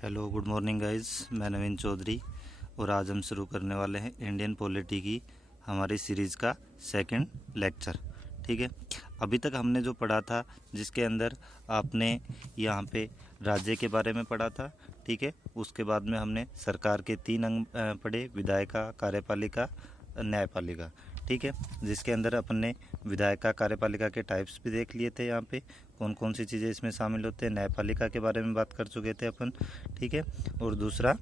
Hello good morning guys, मैं नवीन चौधरी और आज हम शुरू करने वाले हैं इंडियन पॉलिटी की हमारी सीरीज़ का सेकंड लेक्चर। ठीक है, अभी तक हमने जो पढ़ा था जिसके अंदर आपने यहाँ पे राज्य के बारे में पढ़ा था। ठीक है, उसके बाद में हमने सरकार के 3 अंग पढ़े, विधायिका, कार्यपालिका, न्यायपालिका। ठीक है, जिसके अंदर अपन ने विधायिका, कार्यपालिका के टाइप्स भी देख लिए थे, यहाँ पे कौन कौन सी चीज़ें इसमें शामिल होते हैं। न्यायपालिका के बारे में बात कर चुके थे अपन। ठीक है, और दूसरा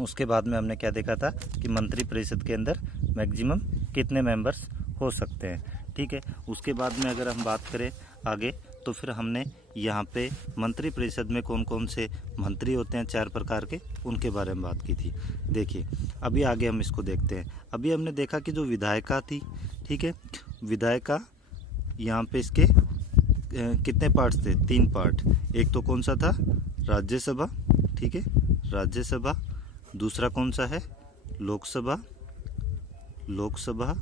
उसके बाद में हमने क्या देखा था कि मंत्री परिषद के अंदर मैक्सिमम कितने मेंबर्स हो सकते हैं। ठीक है, उसके बाद में अगर हम बात करें आगे तो फिर हमने यहाँ पे मंत्री परिषद में कौन कौन से मंत्री होते हैं 4 प्रकार के, उनके बारे में बात की थी। देखिए अभी आगे हम इसको देखते हैं। अभी हमने देखा कि जो विधायिका थी, ठीक है, विधायिका यहाँ पे इसके कितने पार्ट्स थे, 3 पार्ट। एक तो कौन सा था, राज्यसभा, ठीक है, राज्यसभा। दूसरा कौन सा है, लोकसभा, लोकसभा।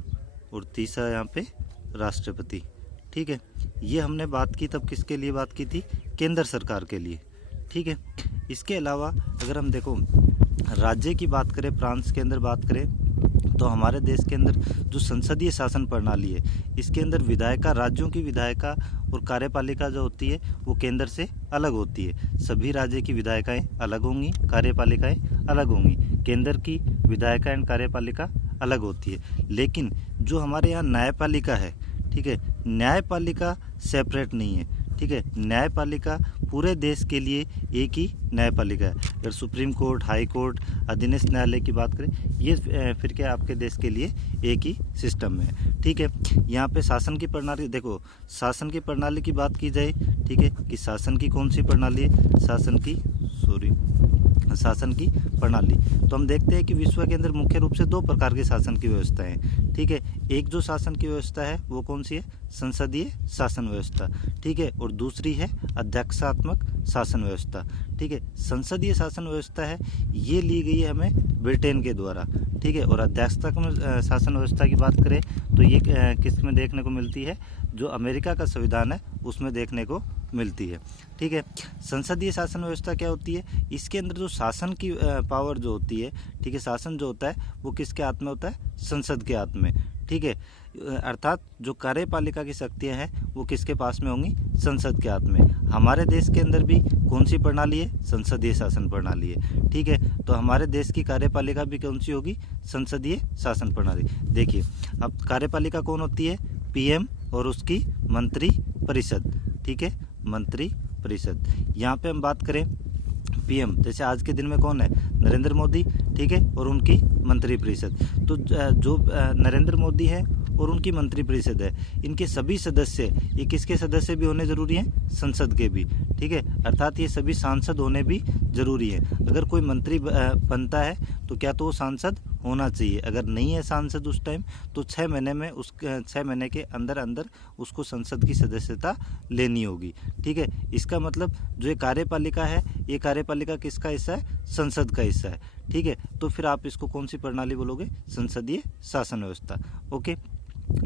और तीसरा यहाँ पे राष्ट्रपति। ठीक है, ये हमने बात की तब किसके लिए बात की थी, केंद्र सरकार के लिए। ठीक है, इसके अलावा अगर हम देखो राज्य की बात करें, फ्रांस के अंदर बात करें तो हमारे देश के अंदर जो संसदीय शासन प्रणाली है, इसके अंदर विधायिका, राज्यों की विधायिका और कार्यपालिका जो होती है वो केंद्र से अलग होती है। सभी राज्य की विधायिकाएं अलग होंगी, कार्यपालिकाएं अलग होंगी, केंद्र की विधायिका एंड कार्यपालिका अलग होती है। लेकिन जो हमारे यहाँ न्यायपालिका है, ठीक है, न्यायपालिका सेपरेट नहीं है। ठीक है, न्यायपालिका पूरे देश के लिए एक ही न्यायपालिका है। अगर सुप्रीम कोर्ट, हाई कोर्ट, अधीनस्थ न्यायालय की बात करें, ये फिर क्या आपके देश के लिए एक ही सिस्टम में है। ठीक है, यहाँ पे शासन की प्रणाली देखो, शासन की प्रणाली की बात की जाए, ठीक है, कि शासन की कौन सी प्रणाली है, शासन की प्रणाली। तो हम देखते हैं कि विश्व के अंदर मुख्य रूप से 2 प्रकार के शासन की व्यवस्था है। ठीक है, एक जो शासन की व्यवस्था है वो कौन सी है, संसदीय शासन व्यवस्था। ठीक है, और दूसरी है अध्यक्षात्मक शासन व्यवस्था। ठीक है, संसदीय शासन व्यवस्था है ये ली गई है हमें ब्रिटेन के द्वारा। ठीक है, और अध्यक्षात्मक शासन व्यवस्था की बात करें तो ये किस में देखने को मिलती है, जो अमेरिका का संविधान है उसमें देखने को मिलती है। ठीक है, संसदीय शासन व्यवस्था क्या होती है, इसके अंदर जो शासन की पावर जो होती है, ठीक है, शासन जो होता है वो किसके हाथ में होता है, संसद के हाथ में। ठीक है, अर्थात जो कार्यपालिका की शक्तियां हैं वो किसके पास में होंगी, संसद के हाथ में। हमारे देश के अंदर भी कौन सी प्रणाली है, संसदीय शासन प्रणाली है। ठीक है, तो हमारे देश की कार्यपालिका भी कौन सी होगी, संसदीय शासन प्रणाली। देखिए अब कार्यपालिका कौन होती है, पीएम और उसकी मंत्री परिषद। ठीक है, मंत्री परिषद। यहाँ पे हम बात करें पीएम, जैसे आज के दिन में कौन है, नरेंद्र मोदी। ठीक है, और उनकी मंत्री परिषद। तो जो नरेंद्र मोदी है और उनकी मंत्री परिषद है, इनके सभी सदस्य, ये किसके सदस्य भी होने जरूरी हैं, संसद के भी। ठीक है, अर्थात ये सभी सांसद होने भी जरूरी है। अगर कोई मंत्री बनता है तो क्या तो वो सांसद होना चाहिए। अगर नहीं है सांसद उस टाइम तो 6 महीने में 6 महीने के अंदर अंदर उसको संसद की सदस्यता लेनी होगी। ठीक है, इसका मतलब जो ये कार्यपालिका है, ये कार्यपालिका किसका हिस्सा है, संसद का हिस्सा है। ठीक है, तो फिर आप इसको कौन सी प्रणाली बोलोगे, संसदीय शासन व्यवस्था। ओके,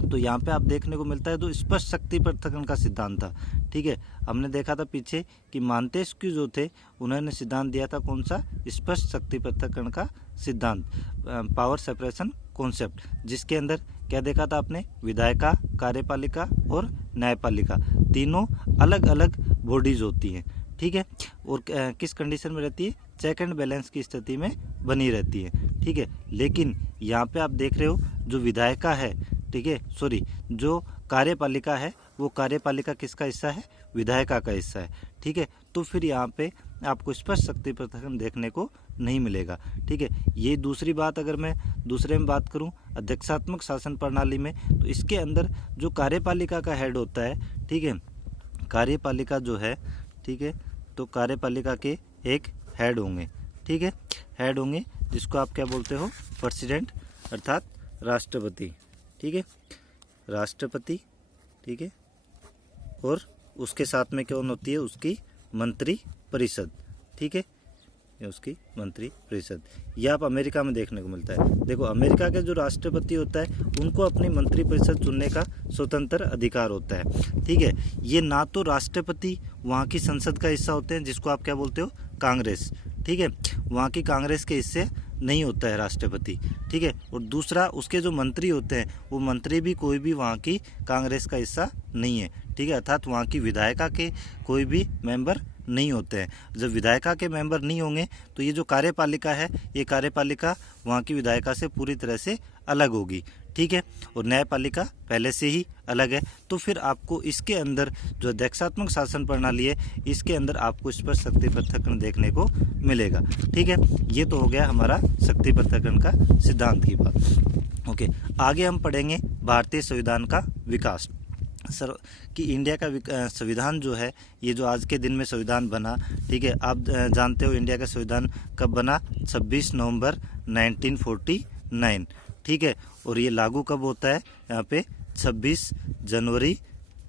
तो यहाँ पे आप देखने को मिलता है जो स्पष्ट शक्ति पृथक्करण का सिद्धांत था। ठीक है, हमने देखा था पीछे कि मांतेस्क्यू जो थे उन्होंने सिद्धांत दिया था कौन सा, स्पष्ट शक्ति पृथक्करण का सिद्धांत, पावर सेपरेशन कॉन्सेप्ट, जिसके अंदर क्या देखा था आपने, विधायिका, कार्यपालिका और न्यायपालिका तीनों अलग अलग बॉडीज होती हैं। ठीक है, और किस कंडीशन में रहती है, चेक एंड बैलेंस की स्थिति में बनी रहती है। ठीक है, लेकिन यहाँ पे आप देख रहे हो जो विधायिका है, ठीक है, जो कार्यपालिका है वो कार्यपालिका किसका हिस्सा है, विधायिका का हिस्सा है। ठीक है, तो फिर यहाँ पे आपको स्पष्ट शक्ति पृथक्करण देखने को नहीं मिलेगा। ठीक है, ये दूसरी बात। अगर मैं दूसरे में बात करूं अध्यक्षात्मक शासन प्रणाली में, तो इसके अंदर जो कार्यपालिका का हेड होता है, ठीक है, कार्यपालिका जो है, ठीक है, तो कार्यपालिका के एक हेड होंगे। ठीक है, हेड होंगे जिसको आप क्या बोलते हो, प्रेसिडेंट, अर्थात राष्ट्रपति। ठीक है, राष्ट्रपति। ठीक है, और उसके साथ में कौन होती है, उसकी मंत्री परिषद। ठीक है, ये उसकी मंत्री परिषद। ये आप अमेरिका में देखने को मिलता है। देखो अमेरिका का जो राष्ट्रपति होता है उनको अपनी मंत्री परिषद चुनने का स्वतंत्र अधिकार होता है। ठीक है, ये ना तो राष्ट्रपति वहाँ की संसद का हिस्सा होते हैं जिसको आप क्या बोलते हो, कांग्रेस। ठीक है, वहाँ की कांग्रेस के हिस्से नहीं होता है राष्ट्रपति, ठीक है। और दूसरा, उसके जो मंत्री होते हैं वो मंत्री भी कोई भी वहाँ की कांग्रेस का हिस्सा नहीं है, ठीक है। अर्थात वहाँ की विधायिका के कोई भी मेंबर नहीं होते हैं। जब विधायिका के मेंबर नहीं होंगे तो ये जो कार्यपालिका है, ये कार्यपालिका वहाँ की विधायिका से पूरी तरह से अलग होगी, ठीक है। और न्यायपालिका पहले से ही अलग है। तो फिर आपको इसके अंदर जो अध्यक्षात्मक शासन प्रणाली है, इसके अंदर आपको इस पर शक्ति पृथक्करण देखने को मिलेगा, ठीक है। ये तो हो गया हमारा शक्ति पृथक्करण का सिद्धांत की बात। ओके, आगे हम पढ़ेंगे भारतीय संविधान का विकास। सर कि इंडिया का संविधान जो है, ये जो आज के दिन में संविधान बना, ठीक है। आप जानते हो इंडिया का संविधान कब बना? 26 नवंबर 1949, ठीक है। और ये लागू कब होता है? यहाँ पे 26 जनवरी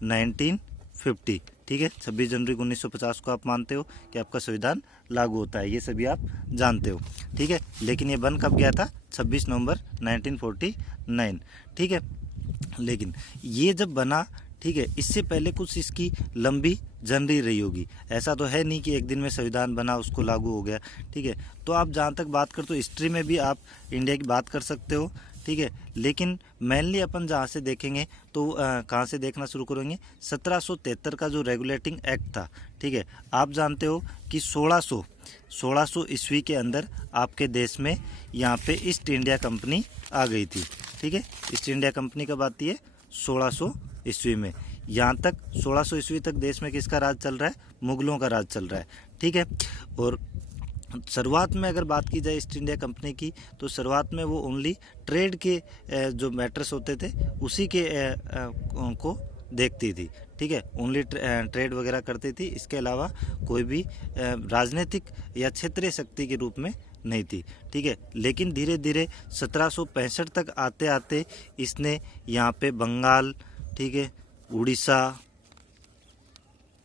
1950, ठीक है। 26 जनवरी 1950 को आप मानते हो कि आपका संविधान लागू होता है, ये सभी आप जानते हो, ठीक है। लेकिन ये बन कब गया था? 26 नवंबर 1949, ठीक है। लेकिन ये जब बना, ठीक है, इससे पहले कुछ इसकी लंबी जर्नी रही होगी। ऐसा तो है नहीं कि एक दिन में संविधान बना उसको लागू हो गया, ठीक है। तो आप जहाँ तक बात करते हो हिस्ट्री में भी आप इंडिया की बात कर सकते हो, ठीक है। लेकिन मेनली अपन जहाँ से देखेंगे तो कहाँ से देखना शुरू करेंगे? 1773 का जो रेगुलेटिंग एक्ट था, ठीक है। आप जानते हो कि 1600 ईस्वी के अंदर आपके देश में यहाँ पे ईस्ट इंडिया कंपनी आ गई थी, ठीक है। ईस्ट इंडिया कंपनी कब आती है? 1600 ईस्वी में। यहाँ तक 1600 ईस्वी तक देश में किसका राज चल रहा है? मुगलों का राज चल रहा है, ठीक है। और शुरुआत में अगर बात की जाए ईस्ट इंडिया कंपनी की, तो शुरुआत में वो ओनली ट्रेड के जो मैटर्स होते थे उसी के को देखती थी, ठीक है। ओनली ट्रेड वगैरह करती थी, इसके अलावा कोई भी राजनीतिक या क्षेत्रीय शक्ति के रूप में नहीं थी, ठीक है। लेकिन धीरे धीरे 1765 तक आते आते इसने यहाँ पे बंगाल, ठीक है,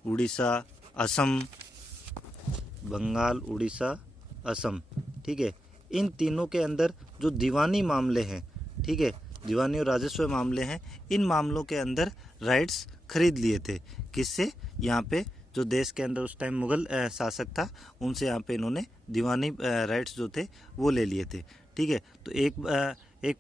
उड़ीसा, असम, बंगाल, उड़ीसा, असम, ठीक है, इन तीनों के अंदर जो दीवानी मामले हैं, ठीक है, दीवानी और राजस्व मामले हैं, इन मामलों के अंदर राइट्स खरीद लिए थे। किससे? यहाँ पे जो देश के अंदर उस टाइम मुगल शासक था, उनसे यहाँ पे इन्होंने दीवानी राइट्स जो थे वो ले लिए थे, ठीक है। तो एक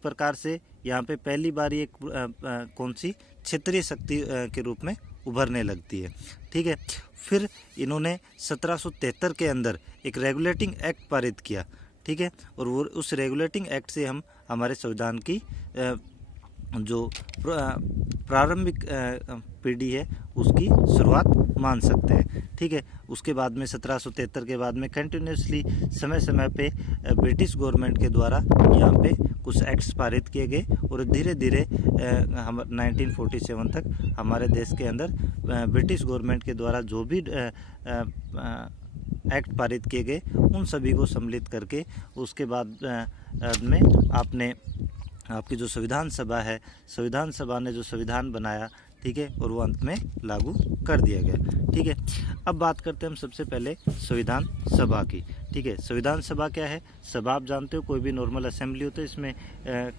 प्रकार से यहाँ पे पहली बार ये कौन सी क्षेत्रीय शक्ति के रूप में उभरने लगती है, ठीक है। फिर इन्होंने 1773 के अंदर एक रेगुलेटिंग एक्ट पारित किया, ठीक है। और वो उस रेगुलेटिंग एक्ट से हम हमारे संविधान की जो प्रारंभिक पीढ़ी है उसकी शुरुआत मान सकते हैं, ठीक है। उसके बाद में 1773 के बाद में कंटिन्यूसली समय समय पे ब्रिटिश गवर्नमेंट के द्वारा यहाँ पे कुछ एक्ट्स पारित किए गए और धीरे धीरे हम 1947 तक हमारे देश के अंदर ब्रिटिश गवर्नमेंट के द्वारा जो भी एक्ट पारित किए गए उन सभी को सम्मिलित करके उसके बाद में आपकी जो संविधान सभा है, संविधान सभा ने जो संविधान बनाया, ठीक है, और वो अंत में लागू कर दिया गया, ठीक है। अब बात करते हैं हम सबसे पहले संविधान सभा की, ठीक है। संविधान सभा क्या है? सभा आप जानते हो कोई भी नॉर्मल असेंबली होता है, इसमें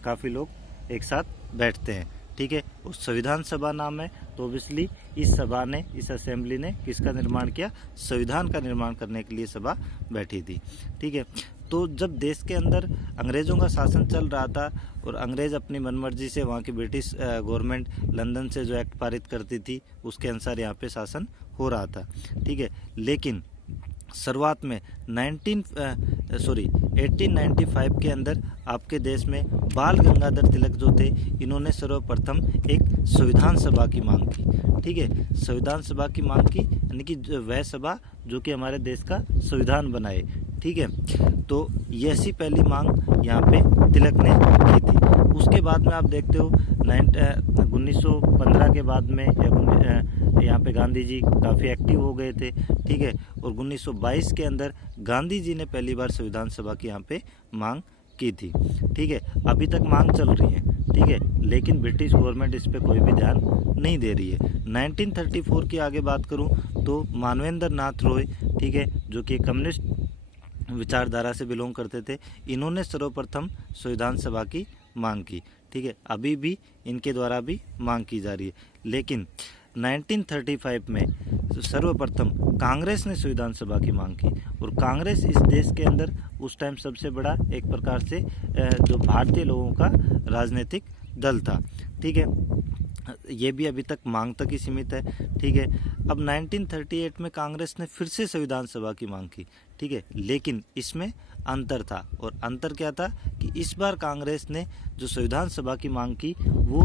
काफ़ी लोग एक साथ बैठते हैं, ठीक है। उस संविधान सभा नाम है, तो ऑब्वियसली इस सभा ने, इस असेंबली ने किसका निर्माण किया? संविधान का निर्माण करने के लिए सभा बैठी थी, ठीक है। तो जब देश के अंदर अंग्रेज़ों का शासन चल रहा था और अंग्रेज़ अपनी मनमर्जी से वहाँ की ब्रिटिश गवर्नमेंट लंदन से जो एक्ट पारित करती थी उसके अनुसार यहाँ पे शासन हो रहा था, ठीक है। लेकिन शुरुआत में 1895 के अंदर आपके देश में बाल गंगाधर तिलक जो थे, इन्होंने सर्वप्रथम एक संविधान सभा की मांग की, ठीक है। संविधान सभा की मांग की, यानी कि वह सभा जो कि हमारे देश का संविधान बनाए, ठीक है। तो ये ऐसी पहली मांग यहाँ पे तिलक ने की थी। उसके बाद में आप देखते हो 1915 के बाद में यहाँ पे गांधी जी काफ़ी एक्टिव हो गए थे, ठीक है। और 1922 के अंदर गांधी जी ने पहली बार संविधान सभा की यहाँ पे मांग की थी, ठीक है। अभी तक मांग चल रही है, ठीक है, लेकिन ब्रिटिश गवर्नमेंट इस पे कोई भी ध्यान नहीं दे रही है। 1934 की आगे बात करूँ तो मानवेंद्र नाथ रॉय, ठीक है, जो कि कम्युनिस्ट विचारधारा से बिलोंग करते थे, इन्होंने सर्वप्रथम संविधान सभा की मांग की, ठीक है। अभी भी इनके द्वारा भी मांग की जा रही है। लेकिन 1935 में सर्वप्रथम कांग्रेस ने संविधान सभा की मांग की, और कांग्रेस इस देश के अंदर उस टाइम सबसे बड़ा एक प्रकार से जो भारतीय लोगों का राजनीतिक दल था। ठीक है, ये भी अभी तक मांग तक ही सीमित है। ठीक है, अब 1938 में कांग्रेस ने फिर से संविधान सभा की मांग की। ठीक है, लेकिन इसमें अंतर था, और अंतर क्या था कि इस बार कांग्रेस ने जो संविधान सभा की मांग की वो